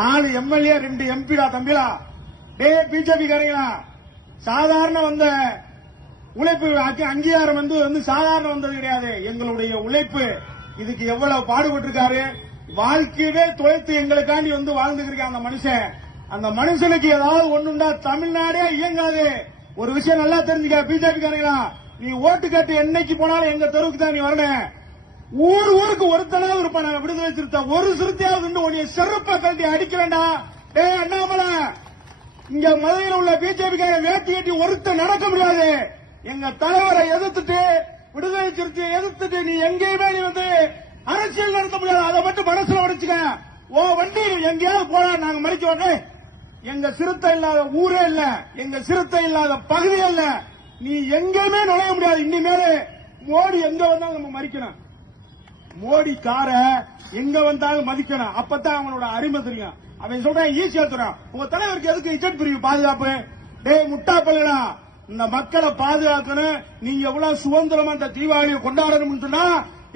நாலு எம்எல்ஏ ரெண்டு எம்பிடா தம்பிடா டே பிஜேபி காரங்களா? சாதாரண வந்த உழைப்பு அங்கீகாரம் வந்து வந்து சாதாரண வந்தது கிடையாது. எங்களுடைய உழைப்பு. இதுக்கு எவ்வளவு பாடுபட்டிருக்காரு? வாழ்க்கையவே தொலைத்து எங்களுக்காண்டி வந்து வாழ்ந்துருக்க அந்த மனுஷன். அந்த மனுஷனுக்கு ஏதாவது ஒண்ணுண்டா தமிழ்நாடே இயங்காது. ஒரு விஷயம் நல்லா தெரிஞ்சுக்க பிஜேபி காரங்களா? நீ ஓட்டு கட்டு என்னைக்கு போனாலும் எங்க தெருவுக்கு தான் நீ வரணும். ஊர் ஊருக்கு இருப்பான இருப்பான் விடுதலை சிறுத்தை ஒரு சிறுத்தையாவது நின்று உன்னைய செருப்பை கழட்டி அடிக்கிறேன்டா. வேண்டாம் அண்ணாமலை இங்க மதுரையில் உள்ள பிஜேபி வேட்டி கட்டி ஒருத்த நடக்க முடியாது. எங்க தலைவரை எதிர்த்துட்டு விடுதலை சிறுத்தையை எதிர்த்துட்டு நீ எங்கேயுமே நீ வந்து அரசியல் நடத்த முடியாது. அதை மட்டும் மனசுல உடைச்சுக்க ஓ வண்டி எங்கேயாவது போனா நாங்க மறிக்க உடனே எங்க சிறுத்தை இல்லாத ஊரே இல்ல. எங்க சிறுத்தை இல்லாத பகுதி இல்ல. நீ எங்கேயுமே நுழைய முடியாது. இனிமேல் மோடி எங்க வந்தாலும் நம்ம மறிக்கணும். மோடி கார எங்க வந்தாலும் மதிக்கணும். அப்பதான் அவனோட அருமை தெரியும். அவன் சொல்றான் ஈஸியா சொல்றான் உங்க தலைவருக்கு எதுக்கு இஜெட் பிரிவு பாதுகாப்பு? டேய் முட்டா பல்லடா இந்த மக்களை பாதுகாக்கணும். நீங்க எவ்வளவு சுதந்திரமா இந்த தீபாவளியை கொண்டாடணும்னு சொன்னா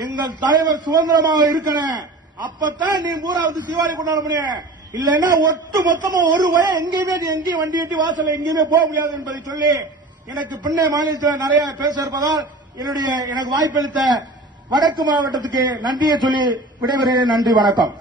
எங்கள் தலைவர் சுதந்திரமாக இருக்கணும். அப்பதான் நீ மூணாவது தீபாவளி கொண்டாட முடியும். இல்லைன்னா ஒட்டு மொத்தமா ஒரு வய எங்கேயுமே நீ எங்கேயும் வண்டி எட்டி வாசல்ல எங்கேயுமே போக முடியாது என்பதை சொல்லி எனக்கு பின்னே மாநிலத்தில் நிறைய பேச இருப்பதால் என்னுடைய எனக்கு வாய்ப்பளித்த வடக்கு மாவட்டத்துக்கு நன்றியை சொல்லி விடைபெறுகிறேன். நன்றி வணக்கம்.